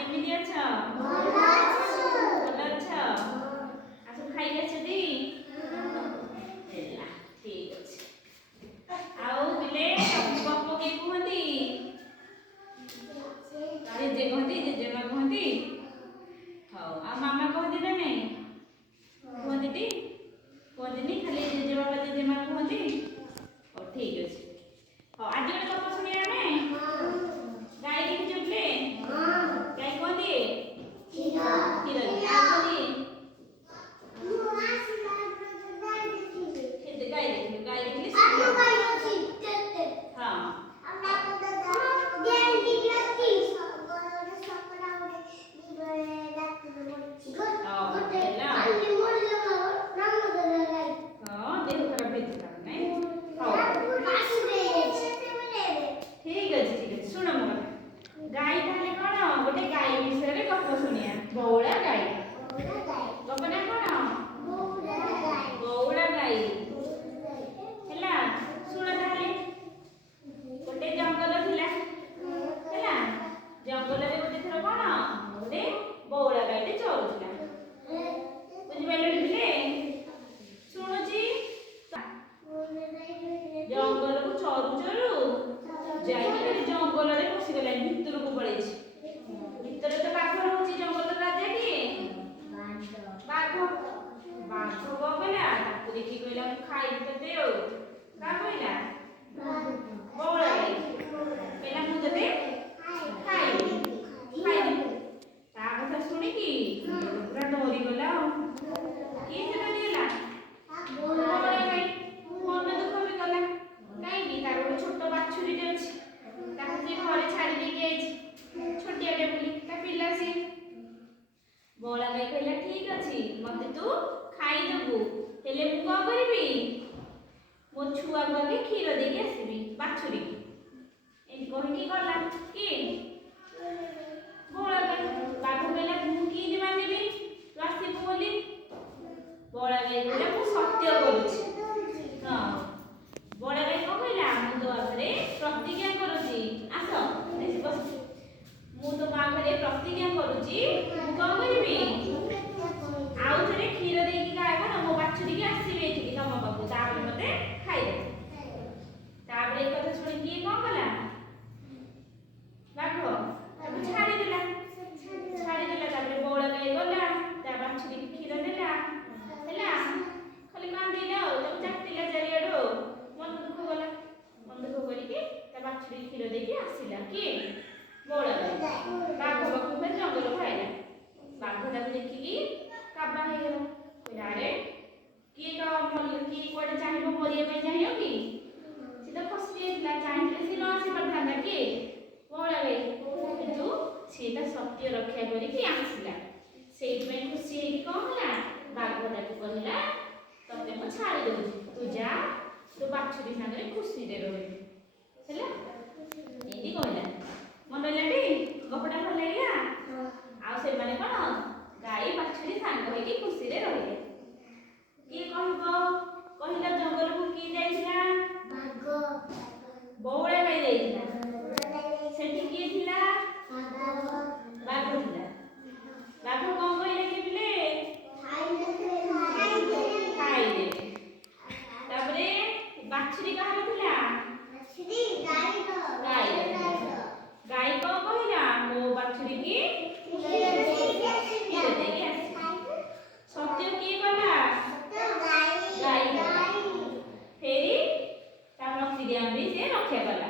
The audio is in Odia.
କେମିତି ଅଛ? ଭଲ ଅଛୁ। ଭଲ ଅଛ? ଆସ ଖାଇକି ଆସିବି। ହେଲା ଠିକ ଅଛି। ଆଉ ପିଲେ ଗପ କିଏ କୁହନ୍ତି? ଜେଜେ କହନ୍ତି, ଜେଜେମା କହନ୍ତି। ହଉ ଆଉ ମାମା କହନ୍ତି ନା ନାଇଁ? କୁହନ୍ତି ଟି? କୁହନ୍ତିନି, ଖାଲି ଜେଜେବାପା ଜେଜେମା କୁହନ୍ତି? ହଉ ଠିକ ଅଛି। ହଉ ଆଜି ଗୋଟେ ଗପ ଶୁଣିବା ଆମେ। ଗାଈ ଦେଖିଛ ପିଲେ? ଗାଈ କୁହନ୍ତି କ୍ଷୀର ଦିଏ। ଆଉ କୁହନ୍ତି ଗାଈ ଦେଖିଲି ହଁ। ବଉଳା ଗାଈ। ଗପ ନା କଣ? ବଉଳା ଗାଈ। ହେଲା ଶୁଣ ତାହେଲେ। ଗୋଟେ ଜଙ୍ଗଲ ଥିଲା। ହେଲା ଜଙ୍ଗଲରେ ଗୋଟେ ଥର କଣ ଗୋଟେ ବଉଳା ଗାଈଟେ ଚରୁଥିଲା। ବୁଝିପାରିଲନି ପିଲେ? ଶୁଣୁଛି। ଜଙ୍ଗଲକୁ ଚରୁ ଚରୁ ଯାଇକି ଜଙ୍ଗଲରେ ପଶିଗଲାଣି, ଭିତରକୁ ପଳେଇଛି। ଭିତରେ ତ ବାଘ ରହୁଛି। ଜଙ୍ଗଲର ରାଜା କିଏ? ବାଘ। ବାଘ କଣ କହିଲା? ତାକୁ ଦେଖି କହିଲା ମୁଁ ଖାଇବି ତତେ। ଆଉ କାହା କହିଲା? ବଉଳା ଗାଈ କହିଲା ମୁଁ ତତେ ଖାଇବି। ତା କଥା ଶୁଣିକି ପୁରା ଡରିଗଲା। ଆଉ କିଏ ସେ ଡରିଗଲା? ବଉଳା ଗାଈ। ମନ ଦୁଃଖ ବି କଲା। କାହିଁକି? ତାର ଗୋଟେ ଛୋଟ ବାଛୁରୀଟେ ଅଛି। ତାକୁ ସେ ଘରେ ଛାଡ଼ି ଦେଇକି ଯାଇଛି। ଛୋଟିଆଟେ ବୋଲି ତା ପିଲା ସିଏ। ବଉଳା ଗାଈ କହିଲା ଠିକ ଅଛି, ମତେ ତୁ ଖାଇଦବୁ, ହେଲେ ମୁଁ କଣ କରିବି? ମୋ ଛୁଆକୁ ଆଗେ କ୍ଷୀର ଦେଇକି ଆସିବି, ବାଛୁରୀକି। ଏମିତି କହିକି ଗଲା। କିଏ? ବଉଳା ଗାଈ। ବାଘ କହିଲା ମୁଁ କେମିତି ମାନିବି ତୁ ଆସିବୁ ବୋଲି? ବଉଳା ଗାଈ କହିଲା ମୁଁ ସତ୍ୟ କରୁଛି। ହଁ ବଉଳା ଗାଈ କଣ କହିଲା? ମୁଁ ତୋ ଆଗରେ ପ୍ରତିଜ୍ଞା କରୁଛି। ଆସ ଏଠି ବସ। ମୁଁ ତୋ ଆଗରେ ପ୍ରତିଜ୍ଞା କରୁଛି, ମୁଁ କଣ କରିବି? ଆଉ ଥରେ କ୍ଷୀର ଦେଇକି କଣ ମୋ ବାଛୁରୀକି ଆସିବି ଏଠିକି ତମ ପାଖକୁ, ତାପରେ ମତେ ଖାଇଦେବ। ତାପରେ ଏ କଥା ଶୁଣି କିଏ କଣ କଲା? ବାଘ ତାକୁ ଛାଡ଼ିଦେଲା। ତାପରେ ବଉଳା ଗାଈ ଗଲା, ତା ବାଛୁରୀକି କ୍ଷୀର ଦେଲା। ହେଲା ଖାଲି କାନ୍ଦିଲା। ଆଉ ତାକୁ ଚାଟିଲା ଚାରିଆଡୁ। ଆଉ ମନ ଦୁଃଖ କଲା। ମନ ଦୁଃଖ କରିକି ତା ବାଛୁରୀକି କ୍ଷୀର ଦେଇକି ଆସିଲା। କିଏ? ବଉଳା ଗାଈ। ବାଘ ପାଖକୁ ଫେରେ ଜଙ୍ଗଲକୁ ଆଇଲା। ବାଘ ତାକୁ ଦେଖିକି କାବା ହେଇଗଲା। କହିଲା ଆରେ କିଏ କୁଆଡେ ଚାହିଁବ ମରିବା ପାଇଁ ଚାହିଁବ କି? ସେ ତ ଫସି ଯାଇଥିଲା। ଚାହିଁଥିଲେ ସେ ନ ଆସି ପାରିଥାନ୍ତା। କିଏ? ବଉଳା ଗାଈ। କିନ୍ତୁ ସିଏ ତା ସତ୍ୟ ରକ୍ଷା କରିକି ଆସିଲା। ସେଇଥିପାଇଁ ଖୁସି ହେଇକି କଣ ହେଲା? ବାଘ ତାକୁ କହିଲା ତତେ ମୁଁ ଛାଡ଼ି ଦଉଛି, ତୁ ଯା ତୋ ବାଛୁରୀ ସାଙ୍ଗରେ ଖୁସିରେ ରହିବୁ। ହେଲା ଏମିତି କହିଲା। ମନେ ରହିଲାଟି? ଗପଟା ଭଲ ଲାଗିଲା? ଆଉ ସେମାନେ କଣ ଗାଈ ବାଛୁରୀ ସାଙ୍ଗ ହେଇକି ଖୁସିରେ ରହିଲେ। କିଏ କହିବ? କହିଲ ଜଙ୍ଗଲକୁ କିଏ ଯାଇଥିଲା? ବଉଳା ଗାଈ ଯାଇଥିଲା। ସେଠି କିଏ ଥିଲା? ବାଘ ଥିଲା। ବାଘ କଣ କହିଲେ କି ପିଲେ? ଖାଇଦେବେ। ତାପରେ ବାଛୁରୀ କାହାର ଥିଲା? ଗାଈ। ଗାଈ କଣ କହିଲା? ମୋ ବାଛୁରୀକି କ୍ଷୀର ଦେଇକି ଆସିବି। ସତ୍ୟ କିଏ କଲା? ଗାଈ କଲା। ଫେରି ତା ପ୍ରତିଜ୍ଞା ବି ସେ ରକ୍ଷା କଲା।